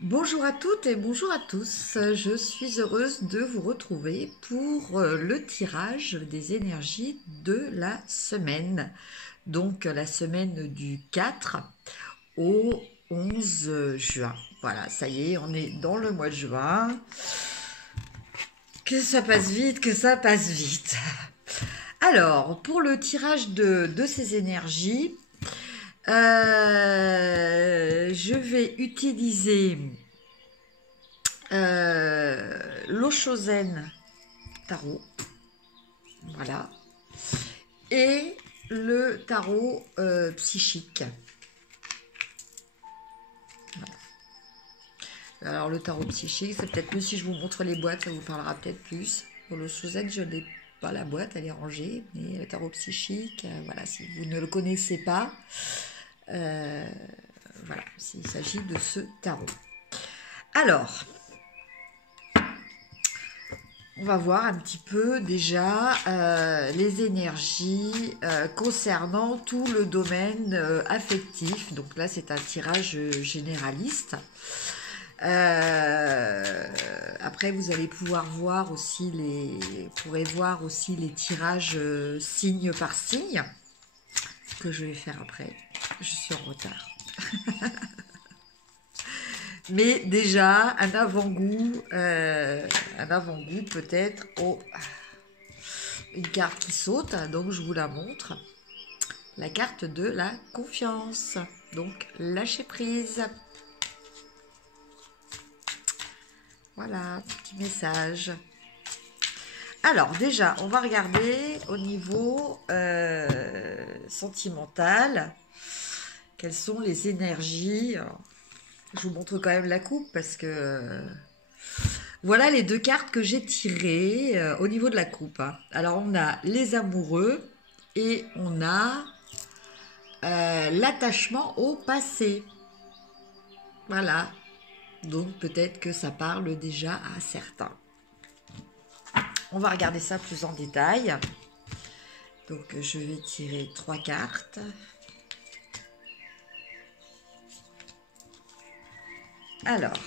Bonjour à toutes et bonjour à tous. Je suis heureuse de vous retrouver pour le tirage des énergies de la semaine. Donc la semaine du 4 au 11 juin. Voilà, ça y est, on est dans le mois de juin. Que ça passe vite, que ça passe vite. Alors, pour le tirage de ces énergies, je vais utiliser l'Oshozen tarot, voilà, et le tarot psychique. Voilà. Alors le tarot psychique, c'est peut-être mieux si je vous montre les boîtes, ça vous parlera peut-être plus. Pour l'Oshozen, je n'ai pas la boîte, elle est rangée, mais le tarot psychique, voilà, si vous ne le connaissez pas, voilà, il s'agit de ce tarot. Alors, on va voir un petit peu déjà les énergies concernant tout le domaine affectif. Donc là, c'est un tirage généraliste. Après, vous allez pouvoir voir aussi pourrez voir aussi les tirages signe par signe que je vais faire après. Je suis en retard. Mais déjà, un avant-goût peut-être. Oh, une carte qui saute, donc je vous la montre. La carte de la confiance. Donc, lâcher prise. Voilà, petit message. Alors, déjà, on va regarder au niveau sentimental. Quelles sont les énergies? Alors, je vous montre quand même la coupe parce que voilà les deux cartes que j'ai tirées au niveau de la coupe. Alors on a les amoureux et on a l'attachement au passé. Voilà. Donc peut-être que ça parle déjà à certains. On va regarder ça plus en détail. Donc je vais tirer 3 cartes. Alors,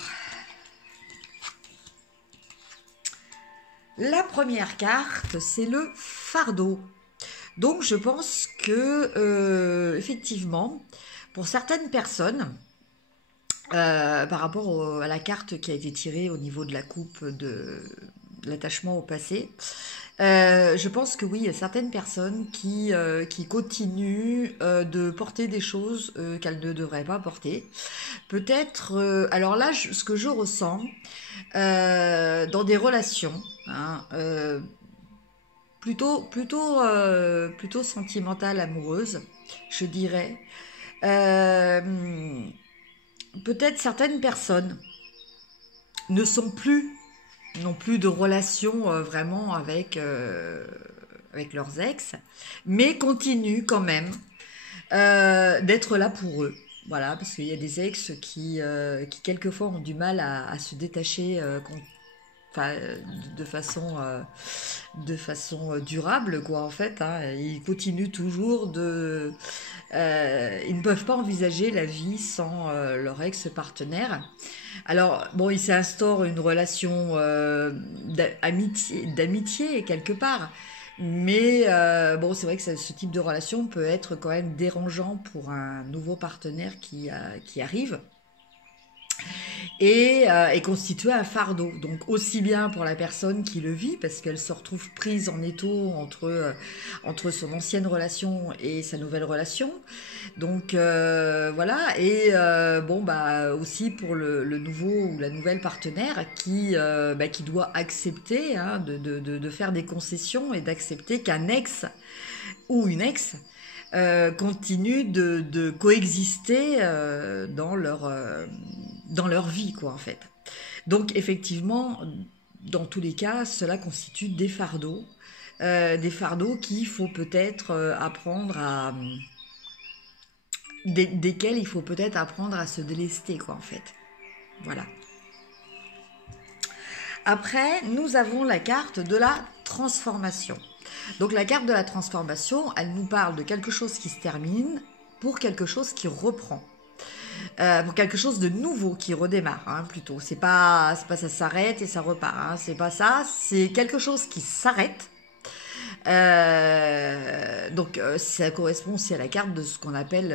la première carte, c'est le fardeau. Donc, je pense que, effectivement, pour certaines personnes, par rapport à la carte qui a été tirée au niveau de la coupe de l'attachement au passé, je pense que oui, il y a certaines personnes qui continuent de porter des choses qu'elles ne devraient pas porter. Peut-être, alors là, ce que je ressens dans des relations, hein, plutôt sentimentales, amoureuses, je dirais. Peut-être certaines personnes ne sont plus non plus de relation vraiment avec leurs ex, mais continuent quand même d'être là pour eux. Voilà, parce qu'il y a des ex qui quelquefois ont du mal à se détacher enfin, de façon durable, quoi, en fait. Hein. Ils continuent toujours ils ne peuvent pas envisager la vie sans leur ex-partenaire. Alors, bon, il s'instaure une relation d'amitié quelque part. Mais bon, c'est vrai que ce type de relation peut être quand même dérangeant pour un nouveau partenaire qui arrive et constituer un fardeau. Donc aussi bien pour la personne qui le vit, parce qu'elle se retrouve prise en étau entre son ancienne relation et sa nouvelle relation. Donc voilà, et bon bah aussi pour le nouveau ou la nouvelle partenaire qui doit accepter hein, de faire des concessions et d'accepter qu'un ex ou une ex continuent de coexister dans leur vie, quoi, en fait. Donc, effectivement, dans tous les cas, cela constitue des fardeaux qu'il faut peut-être apprendre à... desquels il faut peut-être apprendre à se délester, quoi, en fait. Voilà. Après, nous avons la carte de la transformation. Donc la carte de la transformation, elle nous parle de quelque chose qui se termine pour quelque chose qui reprend. pour quelque chose de nouveau qui redémarre, hein, plutôt. C'est pas ça s'arrête et ça repart, hein, c'est pas ça, c'est quelque chose qui s'arrête. Donc ça correspond aussi à la carte de ce qu'on appelle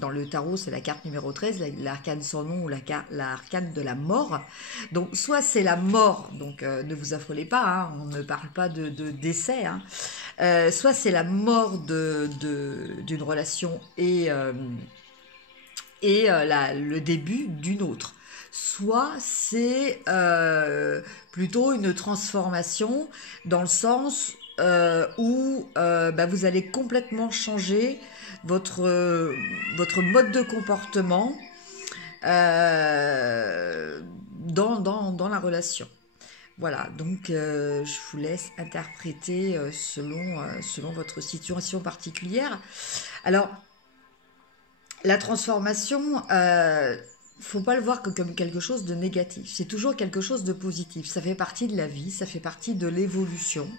dans le tarot, c'est la carte numéro 13, l'arcane sans nom ou l'arcane de la mort. Donc soit c'est la mort, donc ne vous affolez pas, hein, on ne parle pas de décès, hein. Soit c'est la mort d'une relation et le début d'une autre. Soit c'est plutôt une transformation dans le sens où vous allez complètement changer votre mode de comportement dans la relation. Voilà, donc je vous laisse interpréter selon votre situation particulière. Alors, la transformation, faut pas le voir que comme quelque chose de négatif. C'est toujours quelque chose de positif. Ça fait partie de la vie, ça fait partie de l'évolution.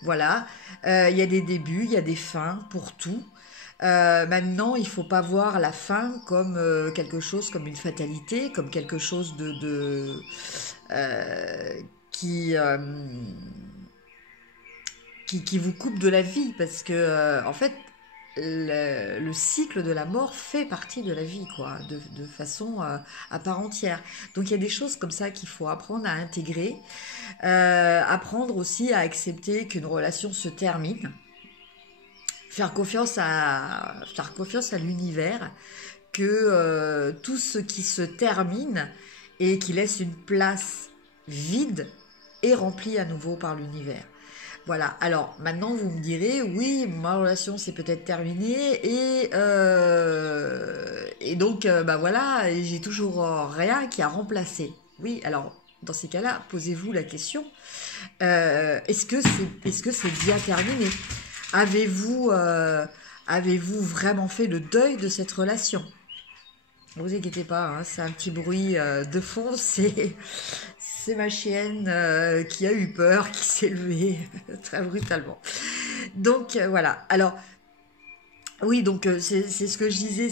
Voilà. Il y a des débuts, il y a des fins pour tout. Maintenant, il faut pas voir la fin comme quelque chose, comme une fatalité, comme quelque chose euh, qui, euh, qui vous coupe de la vie, parce que en fait, le cycle de la mort fait partie de la vie, quoi, de façon à part entière. Donc il y a des choses comme ça qu'il faut apprendre à intégrer, apprendre aussi à accepter qu'une relation se termine, faire confiance à l'univers, que tout ce qui se termine et qui laisse une place vide est rempli à nouveau par l'univers. Voilà, alors maintenant vous me direz, oui, ma relation c'est peut-être terminée et donc voilà, j'ai toujours rien qui a remplacé. Oui, alors dans ces cas-là, posez-vous la question, est-ce que c'est bien terminé? Avez-vous avez-vous vraiment fait le deuil de cette relation? Ne vous inquiétez pas, hein, c'est un petit bruit de fond, c'est ma chienne qui a eu peur, qui s'est levée très brutalement. Donc voilà. Alors oui, donc c'est ce que je disais,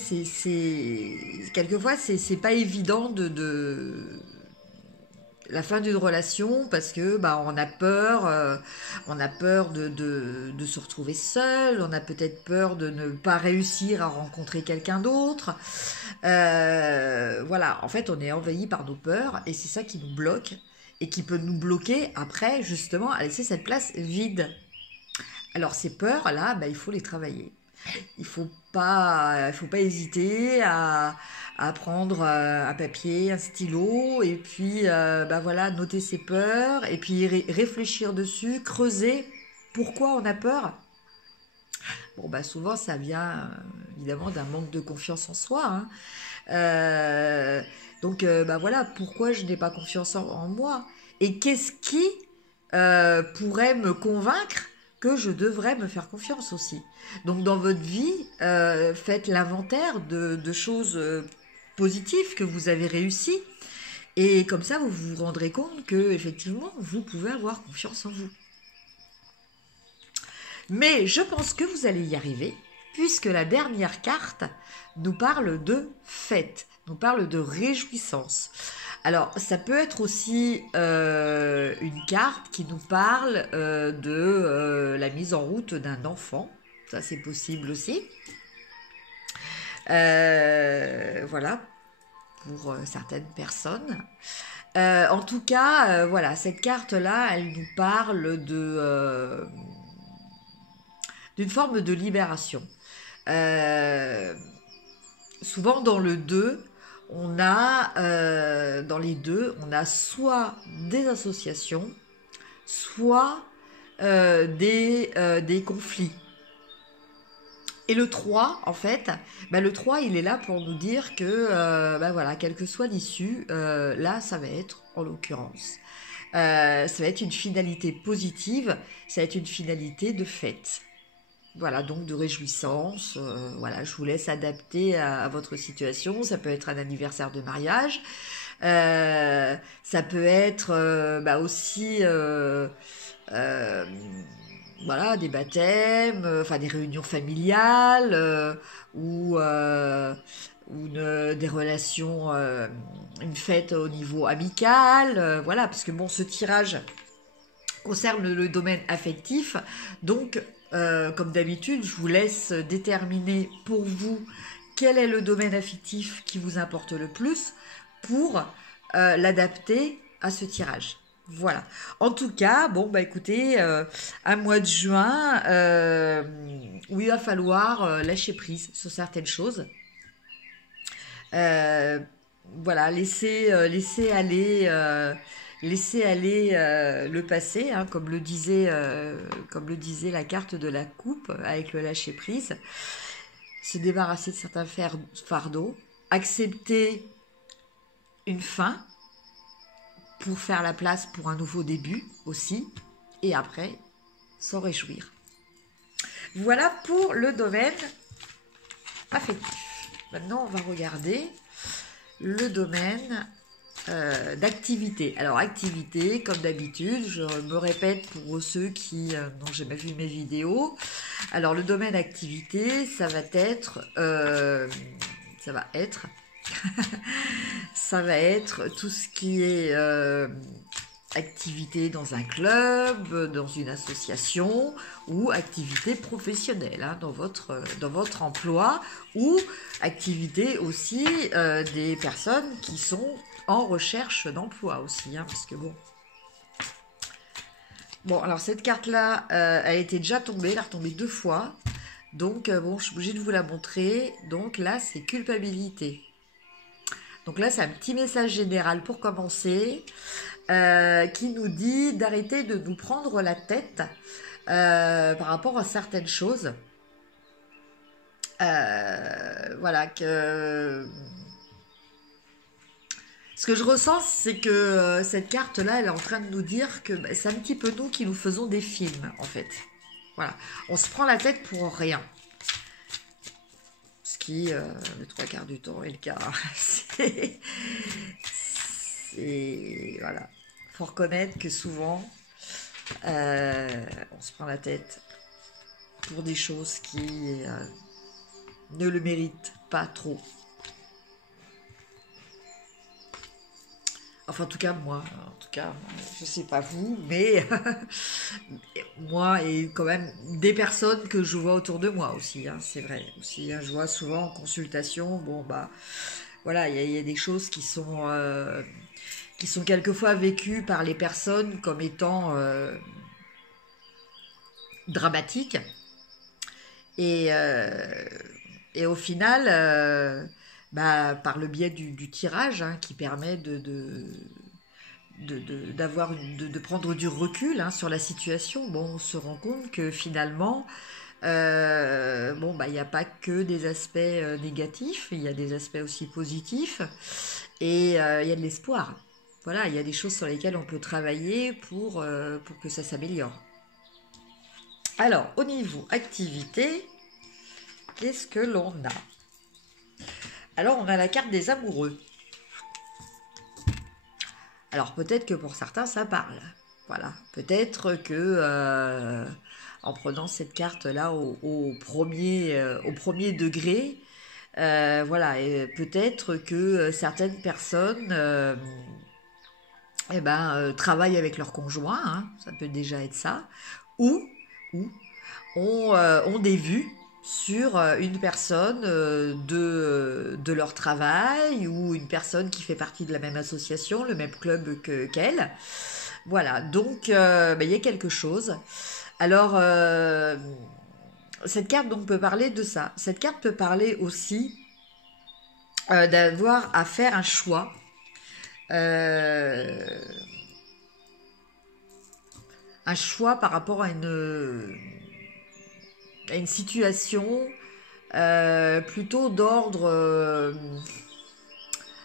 quelquefois c'est pas évident de la fin d'une relation parce que on a peur de se retrouver seul, on a peut-être peur de ne pas réussir à rencontrer quelqu'un d'autre. Voilà, en fait on est envahi par nos peurs et c'est ça qui nous bloque et qui peut nous bloquer après justement à laisser cette place vide. Alors ces peurs là, il faut les travailler. Il faut pas hésiter à prendre un papier, un stylo, et puis voilà, noter ses peurs, et puis réfléchir dessus, creuser pourquoi on a peur. Bon, souvent ça vient évidemment d'un manque de confiance en soi, hein. Donc voilà, pourquoi je n'ai pas confiance en moi? Et qu'est-ce qui pourrait me convaincre que je devrais me faire confiance aussi? Donc dans votre vie, faites l'inventaire de choses positives que vous avez réussies. Et comme ça, vous vous rendrez compte que effectivement, vous pouvez avoir confiance en vous. Mais je pense que vous allez y arriver, puisque la dernière carte nous parle de fête, nous parle de réjouissance. Alors, ça peut être aussi une carte qui nous parle de la mise en route d'un enfant. Ça, c'est possible aussi. Voilà, pour certaines personnes. En tout cas, voilà, cette carte-là, elle nous parle d'une forme de libération. Souvent dans le 2, dans les deux, on a soit des associations, soit des conflits. Et le 3, en fait, le 3, il est là pour nous dire que, voilà, quelle que soit l'issue, là, ça va être, en l'occurrence, ça va être une finalité positive, ça va être une finalité de fête. Voilà, donc de réjouissance. Voilà, je vous laisse adapter à votre situation. Ça peut être un anniversaire de mariage. Ça peut être aussi voilà, des baptêmes, enfin des réunions familiales ou des relations, une fête au niveau amical, voilà, parce que bon, ce tirage concerne le domaine affectif, donc comme d'habitude, je vous laisse déterminer pour vous quel est le domaine affectif qui vous importe le plus pour l'adapter à ce tirage. Voilà. En tout cas, bon, bah écoutez, un mois de juin où il va falloir lâcher prise sur certaines choses. Euh, voilà, laisser aller le passé, hein, comme le disait la carte de la coupe avec le lâcher prise, se débarrasser de certains fardeaux, accepter une fin pour faire la place pour un nouveau début aussi, et après s'en réjouir. Voilà pour le domaine affectif. Maintenant, on va regarder le domaine d'activité. Alors, activité, comme d'habitude, je me répète pour ceux qui n'ont jamais vu mes vidéos. Alors, le domaine d'activité, ça va être ça va être tout ce qui est activité dans un club, dans une association ou activité professionnelle, hein, dans votre emploi, ou activité aussi des personnes qui sont en recherche d'emploi aussi, hein, parce que bon. Bon, alors cette carte-là, elle était déjà tombée, elle est retombée 2 fois, donc bon, je suis obligée de vous la montrer. Donc là, c'est culpabilité. Donc là, c'est un petit message général pour commencer. Qui nous dit d'arrêter de nous prendre la tête par rapport à certaines choses. Voilà, que ce que je ressens, c'est que cette carte-là, elle est en train de nous dire que c'est un petit peu nous qui nous faisons des films, en fait. Voilà, on se prend la tête pour rien. Ce qui, le 3/4 du temps, est le cas. Voilà. Faut reconnaître que souvent, on se prend la tête pour des choses qui ne le méritent pas trop. Enfin, en tout cas, moi, je sais pas vous, mais moi et quand même des personnes que je vois autour de moi aussi, hein, c'est vrai. Aussi, hein, je vois souvent en consultation, bon, bah, voilà, il y a des choses qui sont quelquefois vécues par les personnes comme étant dramatiques. Et au final, bah, par le biais du tirage, hein, qui permet de prendre du recul, hein, sur la situation, bon, on se rend compte que finalement, bon, bah, il n'y a pas que des aspects négatifs, il y a des aspects aussi positifs, et il y a de l'espoir. Voilà, il y a des choses sur lesquelles on peut travailler pour que ça s'améliore. Alors, au niveau activité, qu'est-ce que l'on a? Alors, on a la carte des amoureux. Alors, peut-être que pour certains, ça parle. Voilà. Peut-être que, en prenant cette carte-là au premier degré, voilà, peut-être que certaines personnes travaillent avec leur conjoint, hein, ça peut déjà être ça, ou ont des vues sur une personne de leur travail ou une personne qui fait partie de la même association, le même club qu'elle. Voilà, donc il y a quelque chose. Alors, cette carte donc peut parler de ça. Cette carte peut parler aussi d'avoir à faire un choix. Un choix par rapport à une situation plutôt d'ordre,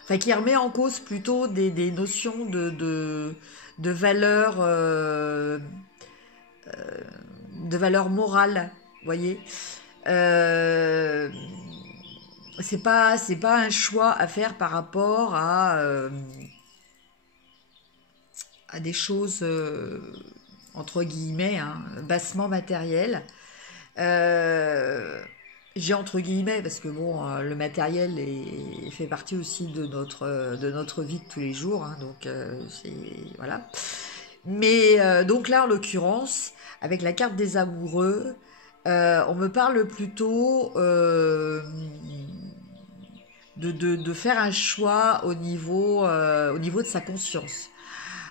enfin qui remet en cause plutôt des notions de valeur, de valeur morale, voyez. Euh, c'est pas un choix à faire par rapport à des choses entre guillemets, hein, bassement matérielles. j'ai entre guillemets, parce que bon, le matériel fait partie aussi de notre vie de tous les jours, hein, donc c'est voilà. Mais donc là, en l'occurrence, avec la carte des amoureux, on me parle plutôt de faire un choix au niveau de sa conscience.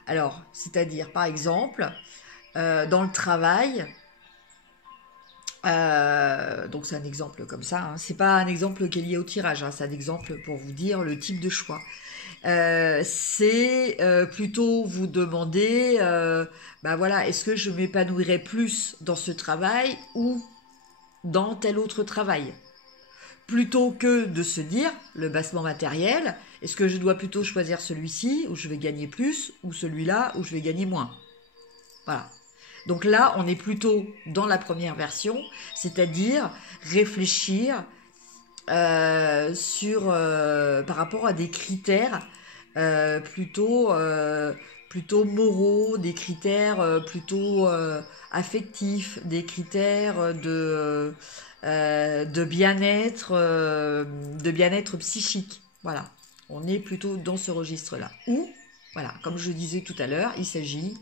Alors, c'est-à-dire, par exemple, dans le travail, donc c'est un exemple comme ça, hein. C'est pas un exemple qui est lié au tirage, hein, c'est un exemple pour vous dire le type de choix. C'est plutôt vous demander, bah voilà, est-ce que je m'épanouirais plus dans ce travail ou dans tel autre travail? Plutôt que de se dire, le bassement matériel, est-ce que je dois plutôt choisir celui-ci où je vais gagner plus ou celui-là où je vais gagner moins? Voilà. Donc là, on est plutôt dans la première version, c'est-à-dire réfléchir par rapport à des critères plutôt moraux, des critères plutôt affectifs, des critères de bien-être psychique. Voilà, on est plutôt dans ce registre-là. Ou, voilà, comme je disais tout à l'heure, il s'agit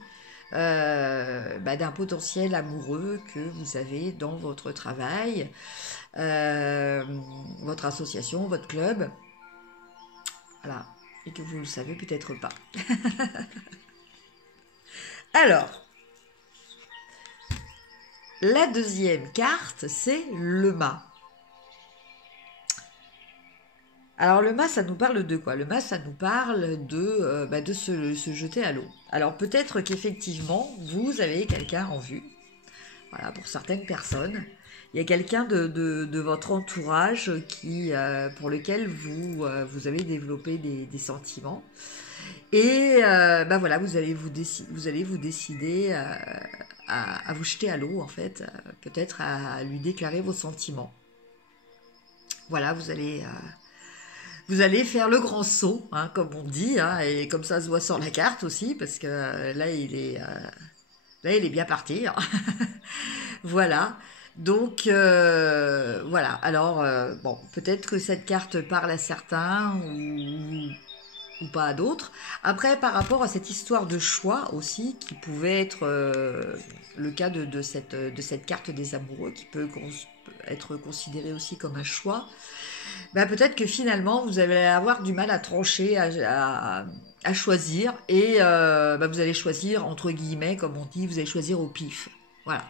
d'un potentiel amoureux que vous avez dans votre travail, votre association, votre club, voilà, et que vous ne le savez peut-être pas. Alors, la deuxième carte, c'est le mât. Alors le mât, ça nous parle de quoi? Le mât, ça nous parle de se jeter à l'eau. Alors peut-être qu'effectivement, vous avez quelqu'un en vue. Voilà, pour certaines personnes. Il y a quelqu'un de votre entourage pour lequel vous avez développé des sentiments. Et voilà, vous allez vous décider à vous jeter à l'eau, en fait, peut-être à lui déclarer vos sentiments. Voilà, vous allez faire le grand saut, hein, comme on dit, hein, et comme ça se voit sur la carte aussi, parce que là, il est bien parti. Hein. Voilà. Donc, voilà. Alors, bon, peut-être que cette carte parle à certains ou pas à d'autres. Après, par rapport à cette histoire de choix aussi, qui pouvait être le cas de cette carte des amoureux, qui peut être considérée aussi comme un choix, bah, peut-être que finalement, vous allez avoir du mal à trancher, à choisir, et vous allez choisir, entre guillemets, comme on dit, vous allez choisir au pif. Voilà.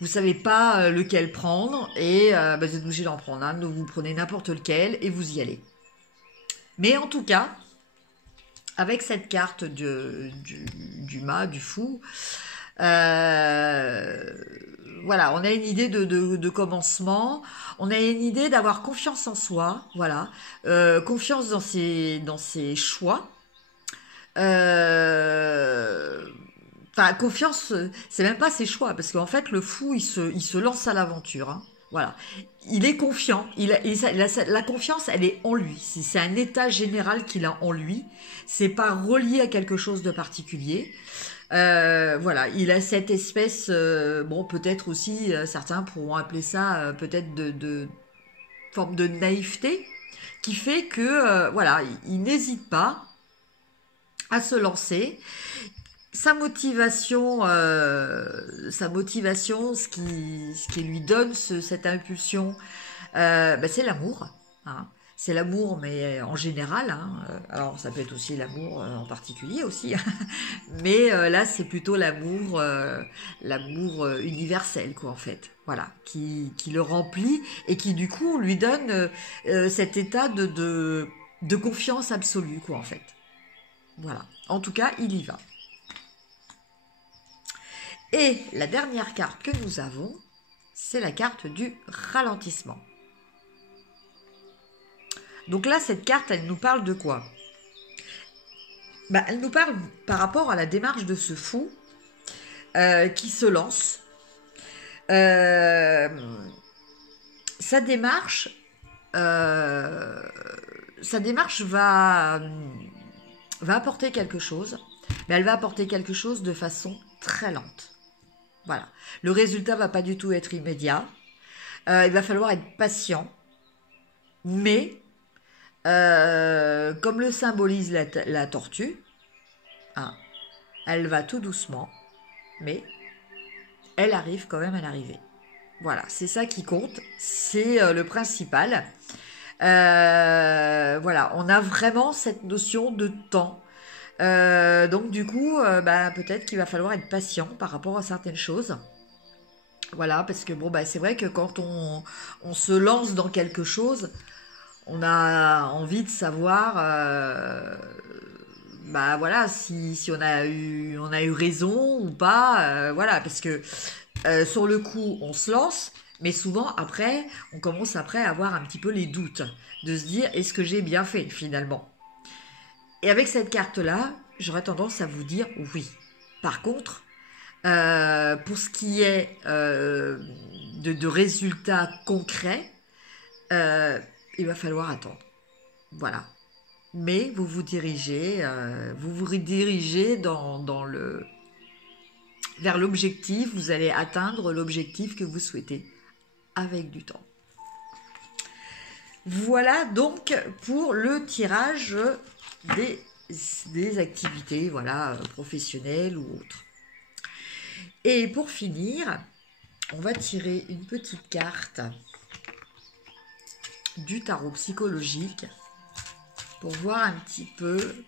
Vous savez pas lequel prendre, et vous êtes obligé d'en prendre un, donc vous prenez n'importe lequel, et vous y allez. Mais en tout cas, avec cette carte du mât, du fou, voilà, on a une idée de commencement, on a une idée d'avoir confiance en soi, voilà, confiance dans ses choix. Enfin, confiance, c'est même pas ses choix, parce qu'en fait, le fou, il se lance à l'aventure. Hein. Voilà. Il est confiant. La confiance, elle est en lui. C'est un état général qu'il a en lui. C'est pas relié à quelque chose de particulier. Voilà. Il a cette espèce, bon, peut-être aussi, certains pourront appeler ça peut-être de forme de naïveté, qui fait que, voilà, il n'hésite pas à se lancer. Sa motivation, ce qui lui donne cette impulsion, c'est l'amour. Hein. C'est l'amour, mais en général. Hein. Alors, ça peut être aussi l'amour en particulier aussi. Mais là, c'est plutôt l'amour universel, quoi, en fait. Voilà, qui le remplit et qui, du coup, lui donne cet état de confiance absolue, quoi, en fait. Voilà. En tout cas, il y va. Et la dernière carte que nous avons, c'est la carte du ralentissement. Donc là, cette carte, elle nous parle de quoi? Elle nous parle par rapport à la démarche de ce fou qui se lance. Sa démarche va apporter quelque chose, mais elle va apporter quelque chose de façon très lente. Voilà. Le résultat va pas du tout être immédiat. Il va falloir être patient, mais comme le symbolise la tortue, hein, elle va tout doucement, mais elle arrive quand même à l'arrivée. Voilà, c'est ça qui compte, c'est le principal. Voilà, on a vraiment cette notion de temps. Donc du coup, bah, peut-être qu'il va falloir être patient par rapport à certaines choses. Voilà, parce que bon, bah, c'est vrai que quand on se lance dans quelque chose, on a envie de savoir, bah voilà, si on a eu raison ou pas, voilà, parce que sur le coup, on se lance, mais souvent après, on commence après à avoir un petit peu les doutes, de se dire est-ce que j'ai bien fait finalement. Et avec cette carte-là, j'aurais tendance à vous dire oui. Par contre, pour ce qui est de résultats concrets, euh, il va falloir attendre. Voilà. Mais vous vous dirigez vers l'objectif, vous allez atteindre l'objectif que vous souhaitez avec du temps. Voilà donc pour le tirage des activités voilà, professionnelles ou autres. Et pour finir, on va tirer une petite carte du tarot psychologique pour voir un petit peu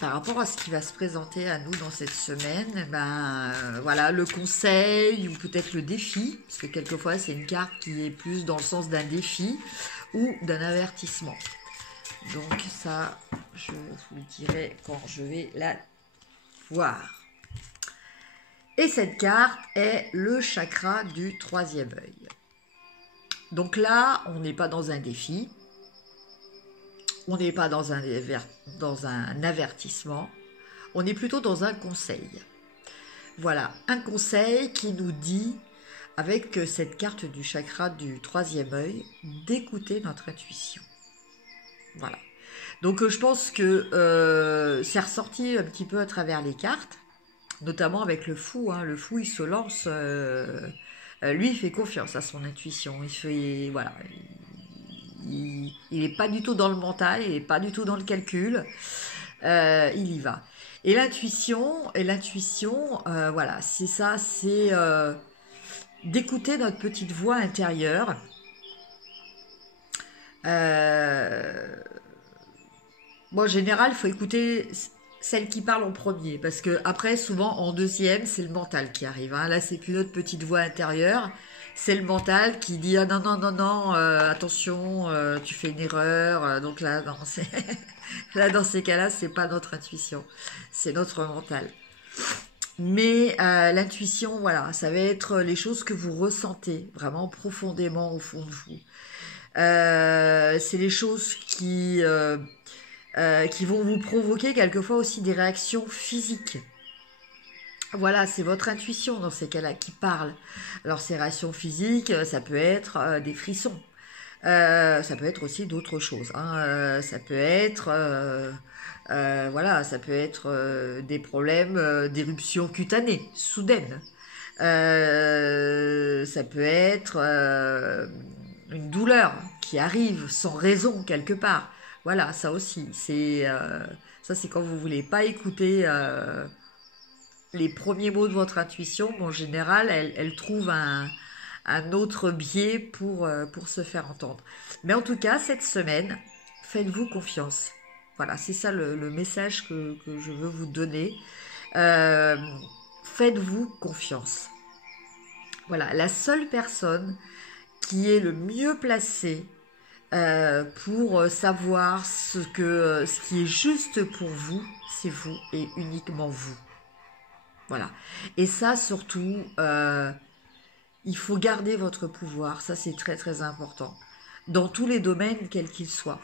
par rapport à ce qui va se présenter à nous dans cette semaine, voilà, le conseil ou peut-être le défi, parce que quelquefois c'est une carte qui est plus dans le sens d'un défi ou d'un avertissement. Donc ça, je vous le dirai quand je vais la voir. Et cette carte est le chakra du troisième œil. Donc là, on n'est pas dans un défi, on n'est pas dans un avertissement, on est plutôt dans un conseil. Voilà, un conseil qui nous dit, avec cette carte du chakra du troisième œil, d'écouter notre intuition. Voilà. Donc je pense que c'est ressorti un petit peu à travers les cartes, notamment avec le fou. Hein. Le fou, il se lance, lui, il fait confiance à son intuition. Il fait, voilà, il n'est pas du tout dans le mental, il n'est pas du tout dans le calcul. Il y va. Et l'intuition, voilà, c'est ça, c'est d'écouter notre petite voix intérieure. Bon, en général, il faut écouter celle qui parle en premier, parce que après, souvent, en deuxième, c'est le mental qui arrive. Hein. Là, c'est plus notre petite voix intérieure, c'est le mental qui dit ah non non non non, attention, tu fais une erreur. Donc là, non, c'est là dans ces cas-là, c'est pas notre intuition, c'est notre mental. Mais l'intuition, voilà, ça va être les choses que vous ressentez vraiment profondément au fond de vous. C'est les choses qui vont vous provoquer quelquefois aussi des réactions physiques. Voilà, c'est votre intuition dans ces cas-là qui parle. Alors ces réactions physiques, ça peut être des frissons. Ça peut être aussi d'autres choses. Hein. Ça peut être, voilà, ça peut être des problèmes d'éruption cutanée soudaine. Ça peut être une douleur qui arrive sans raison quelque part. Voilà, ça aussi, ça c'est quand vous voulez pas écouter les premiers mots de votre intuition, mais en général, elle trouve un autre biais pour se faire entendre. Mais en tout cas, cette semaine, faites-vous confiance. Voilà, c'est ça le message que je veux vous donner. Faites-vous confiance. Voilà, la seule personne qui est le mieux placée pour savoir ce qui est juste pour vous, c'est vous et uniquement vous. Voilà. Et ça, surtout, il faut garder votre pouvoir. Ça, c'est très, très important. Dans tous les domaines, quels qu'ils soient.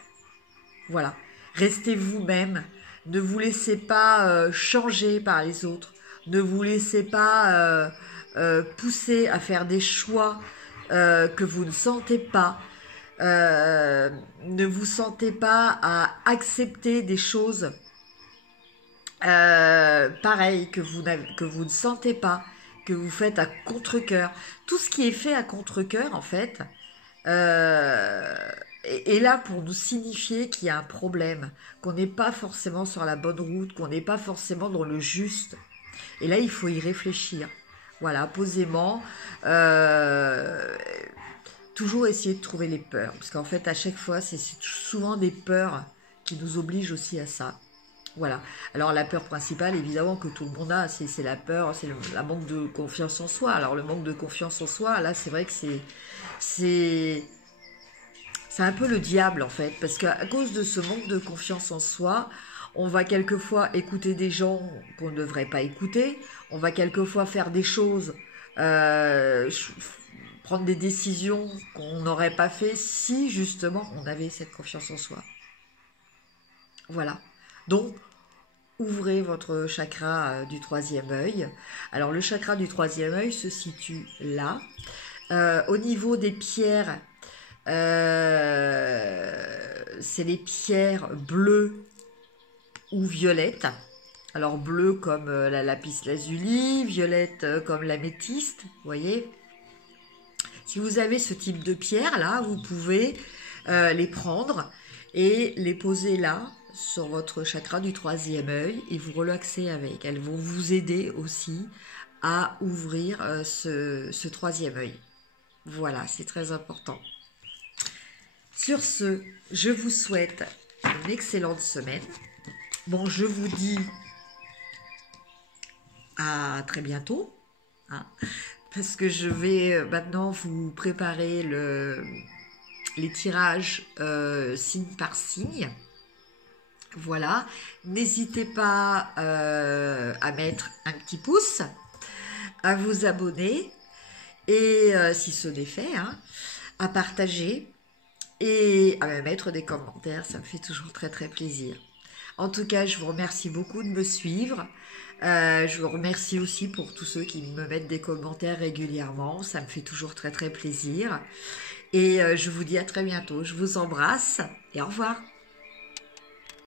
Voilà. Restez vous-même. Ne vous laissez pas changer par les autres. Ne vous laissez pas pousser à faire des choix que vous ne sentez pas. Ne vous sentez pas à accepter des choses pareilles que vous ne sentez pas. que vous faites à contre-cœur. Tout ce qui est fait à contre-cœur, en fait, est là pour nous signifier qu'il y a un problème, qu'on n'est pas forcément sur la bonne route, qu'on n'est pas forcément dans le juste. Et là, il faut y réfléchir. Voilà, posément. Toujours essayer de trouver les peurs. Parce qu'en fait, à chaque fois, c'est souvent des peurs qui nous obligent aussi à ça. Voilà. Alors la peur principale, évidemment, que tout le monde a, c'est la peur, c'est la manque de confiance en soi. Alors le manque de confiance en soi, là, c'est vrai que c'est un peu le diable, en fait. Parce qu'à cause de ce manque de confiance en soi, on va quelquefois écouter des gens qu'on ne devrait pas écouter. On va quelquefois faire des choses, prendre des décisions qu'on n'aurait pas fait si, justement, on avait cette confiance en soi. Voilà. Donc, ouvrez votre chakra du troisième œil. Alors, le chakra du troisième œil se situe là. Au niveau des pierres, c'est les pierres bleues ou violettes. Alors, bleu comme la lapis lazuli, violette comme l'améthyste, vous voyez. Si vous avez ce type de pierre là, vous pouvez les prendre et les poser là, sur votre chakra du troisième œil, et vous relaxer avec. Elles vont vous aider aussi à ouvrir ce troisième œil. Voilà, c'est très important. Sur ce, je vous souhaite une excellente semaine. Bon, je vous dis à très bientôt, hein, parce que je vais maintenant vous préparer les tirages signe par signe. Voilà, n'hésitez pas à mettre un petit pouce, à vous abonner et si ce n'est fait, hein, à partager et à me mettre des commentaires, ça me fait toujours très très plaisir. En tout cas, je vous remercie beaucoup de me suivre. Je vous remercie aussi pour tous ceux qui me mettent des commentaires régulièrement, ça me fait toujours très très plaisir. Et je vous dis à très bientôt, je vous embrasse et au revoir.